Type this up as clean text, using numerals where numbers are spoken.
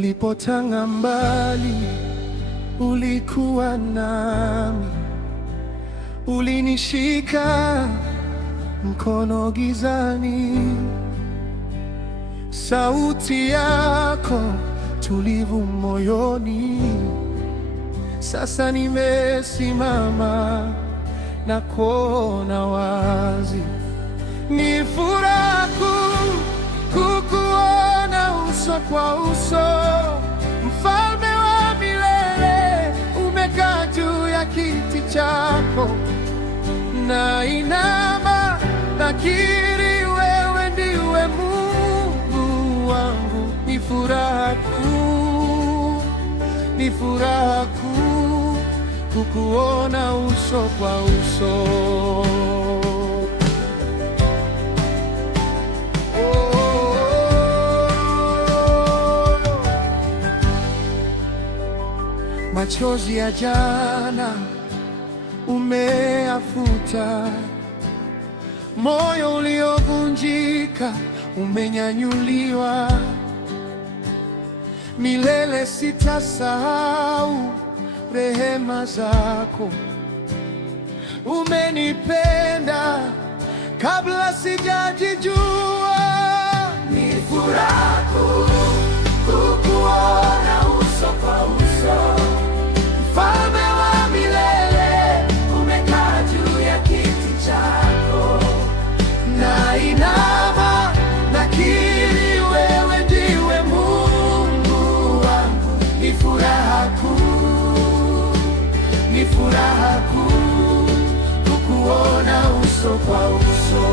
Nilipotanga mbali, ulikuwa nami, ulinishika mkono gizani. Sauti yako tulivu moyoni. Sasa nimesimama na kuona wazi, ni furaha kukuona uso kwa uso. Mfalme wa milele umekaa juu ya kiti chako, na inama nakiri wewe ndiwe Mungu wangu. Ni furaha kuu kukuona uso kwa uso. Machozi ya jana umeyafuta, moyo uliovunjika umenyanyuliwa. Milele sitasahau rehema zako. Umenipenda kabla sijajijua. Ni furaha kukuona uso kwa uso. Mfalme wa milele umekaa juu ya kiti chako, na inama nakiri wewe ndiwe Mungu wangu. Ni furaha kuu kukuona uso kwa uso.